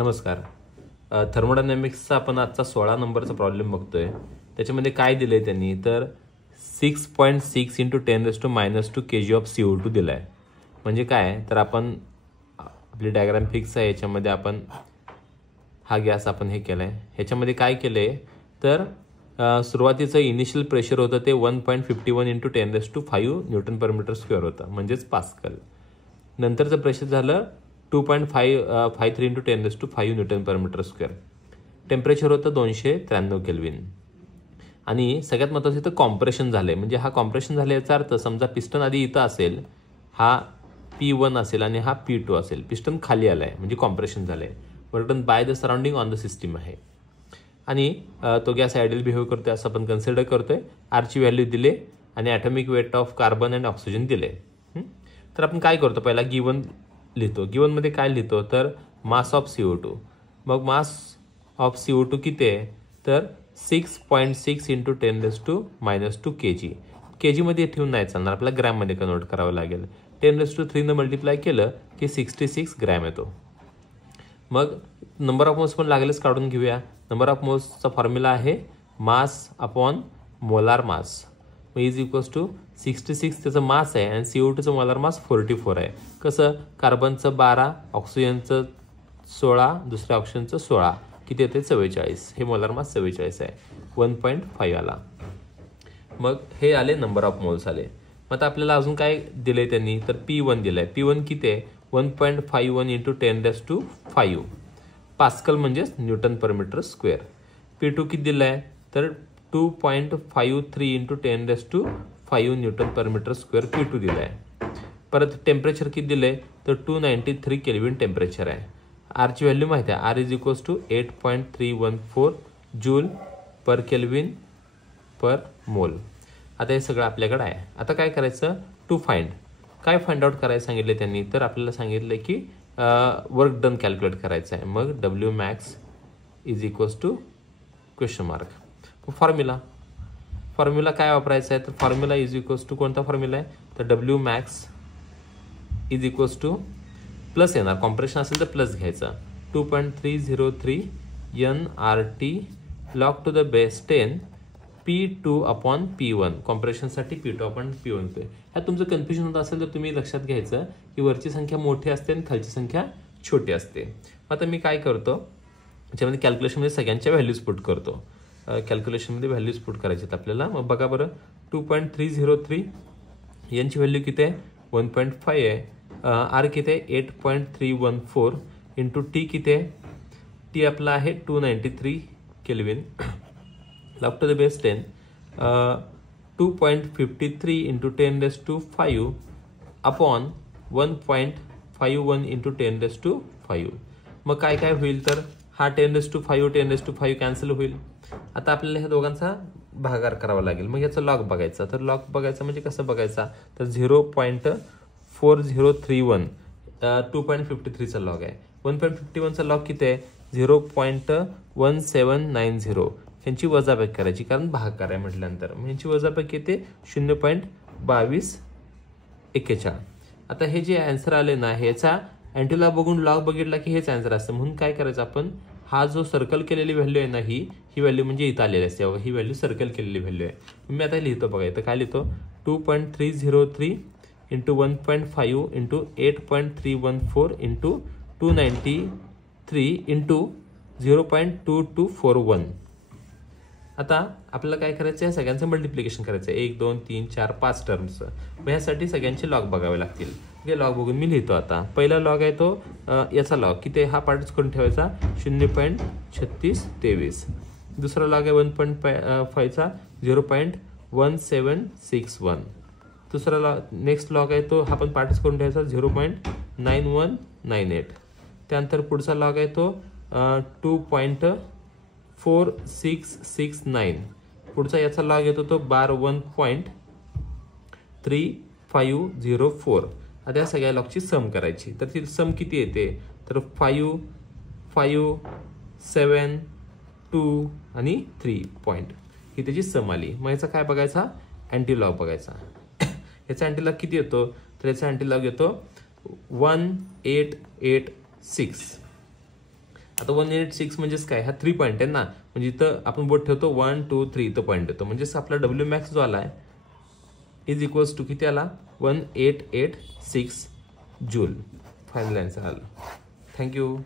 नमस्कार. थर्मोडायनॅमिक्सचा आपण आजचा 16 नंबरचा प्रॉब्लेम बघतोय. त्याच्यामध्ये काय दिलंय त्यांनी तर 6.6 × 10⁻² kg ऑफ CO2 दिलाय. म्हणजे काय तर आपण आपली डायग्राम फिक्स आहे, याच्यामध्ये आपण हा गॅस आपण हे केलाय. ह्याच्यामध्ये काय केलंय तर सुरुवातीचं इनिशियल प्रेशर होतं ते 1.51 × 10⁵ Nm/m² होतं, म्हणजेच पास्कल. नंतरचं प्रेशर झालं 2.53 × 10⁵ Nm/m². टेम्परेचर होतं 293 केल्विन. आणि सगळ्यात महत्त्वाचं इथं कॉम्प्रेशन झालंय. म्हणजे हा कॉम्प्रेशन झाला याचा अर्थ समजा पिस्टन आधी इथं असेल, हा P1 असेल आणि हा P2 असेल. पिस्टन खाली आलाय म्हणजे कॉम्प्रेशन झालंय. Work done by the surrounding on the system आहे. आणि तो गॅस आयडियल बिहेव करतोय असं आपण कन्सिडर करतोय. आरची व्हॅल्यू दिले आणि atomic weight of carbon and oxygen दिले. तर आपण काय करतो, पहिला गिवन लिहितो. गिवनमध्ये काय लिहितो तर मास ऑफ CO2. मग मास ऑफ CO2 किती आहे तर 6.6 × 10⁻² kg. kgमध्ये ठेवून नाही चालणार, आपल्याला ग्रॅममध्ये कन्वर्ट करावं लागेल. 10⁻³ ने मल्टिप्लाय केलं की 66 ग्रॅम येतो. मग नंबर ऑफ मोल्स पण लागेलच, काढून घेऊया. नंबर ऑफ मोल्सचा फॉर्म्युला आहे mass upon molar mass. Is equals to 66 त्याचं मास आहे आणि CO2चं मोलार मास 44 आहे. कसं, कार्बनचं 12, ऑक्सिजनचं 16, दुसऱ्या ऑक्सिजनचं 16, किती येते 44. हे मोलार मास 44 आहे. 1.5 आला. मग हे आले नंबर ऑफ मोल्स आले. मग आता आपल्याला अजून काय दिलंय त्यांनी तर P1 दिलंय. P1 किती आहे 1.51 × 10⁵ पास्कल म्हणजेच Nm/m². P2 किती दिलाय तर 2.53 × 10⁵ Nm/m² P2 दिलाय. परत टेम्परेचर किती दिलंय तर 293 केल्विन टेम्परेचर आहे. आरची व्हॅल्यू माहिती आहे, R is equals to 8.314 J/K/mol. आता हे सगळं आपल्याकडे आहे. आता काय करायचं टू फाइंड. काय फाइंड आउट करायला सांगितले त्यांनी तर आपल्याला सांगितलं की वर्क डन कॅल्क्युलेट करायचं आहे. मग Wmax is equals to question mark. Formula काय वापरायचा आहे तर फॉर्म्युला इज इक्वल्स टू कोणता फॉर्म्युला आहे तर Wmax is equals to plus येणार, कॉम्प्रेशन असेल तर प्लस घ्यायचा 2.303 nRT log to the base 10 P2/P1. कॉम्प्रेशनसाठी P2/P1 होते. ह्यात तुमचं कन्फ्युजन होत असेल तर तुम्ही लक्षात घ्यायचं की वरची संख्या मोठी असते आणि खालची संख्या छोटी असते. आता मी काय करतो त्याच्यामध्ये कॅल्क्युलेशनमध्ये सगळ्यांच्या व्हॅल्यूज पुट करतो. कॅल्क्युलेशनमध्ये व्हॅल्यूज पुट करायचे आहेत आपल्याला. मग बघा बरं 2.303 यांची व्हॅल्यू किती आहे 1.5 आहे. आर किती आहे 8.314 इंटू टी किती आहे, टी आपला आहे 293 kelvin. Log to the base 10 2.53 × 10⁵ upon 1.51 × 10⁵. मग काय काय होईल तर हा 10⁵ कॅन्सल होईल. आता आपल्याला ह्या दोघांचा भागाकार करावा लागेल. मग याचा लॉग बघायचा. तर लॉग बघायचा म्हणजे कसं बघायचा तर 0.4031 2.53चा लॉग आहे. 1.51चा लॉग किती आहे 0.1790. ह्यांची वजाबाकी करायची कारण भागाकार आहे म्हटल्यानंतर. मग ह्यांची वजाबाकी येते 0.2241. आता हे जे आन्सर आले ना ह्याचा अँटीला बघून लॉग बघितला की हेच आन्सर असतं. म्हणून काय करायचं आपण हा जो सर्कल केलेली व्हॅल्यू आहे ना ही व्हॅल्यू म्हणजे इथं आलेली असते. बघा ही व्हॅल्यू सर्कल केलेली व्हॅल्यू आहे. मी आता लिहितो बघा. इथं काय लिहितो 2.303 × 1.5 × 8.314 × 293 × 0.2241. आता आपल्याला काय करायचं आहे सगळ्यांचं मल्टिप्लिकेशन करायचं आहे 1 2 3 4 5 टर्म्स. मग यासाठी सगळ्यांचे लॉग बघावे लागतील. हे लॉग बघून मी लिहितो. आता पहिला लॉग आहे तो याचा लॉग किती हा पार्टच करून ठेवायचा 0.3623. दुसरा लॉग आहे 1.5चा 0.1761. दुसरा लॉग नेक्स्ट लॉग आहे तो हा पण पार्टच करून ठेवायचा 0.9198. त्यानंतर पुढचा लॉग आहे तो 2.4669. पुढचा याचा लॉग येतो तो 1.3504. आता या सगळ्या लॉगची सम करायची. तर ती सम किती येते तर 5 5 7 2 आणि 3 पॉईंट ही त्याची सम आली. मग याचा काय बघायचा अँटीलॉग बघायचा. याचा अँटीलॉग किती येतो तर याचा अँटीलॉग येतो 1886. आता 186 म्हणजेच काय, हा 3 पॉईंट आहे ना, म्हणजे इथं आपण बोट ठेवतो 1 2 3 इथं पॉईंट येतो, म्हणजेच आपला डब्ल्यू मॅक्स जो आला आहे इज इक्वल्स टू किती आला, 1886 जूल. फायनल आन्सर आला. थँक्यू.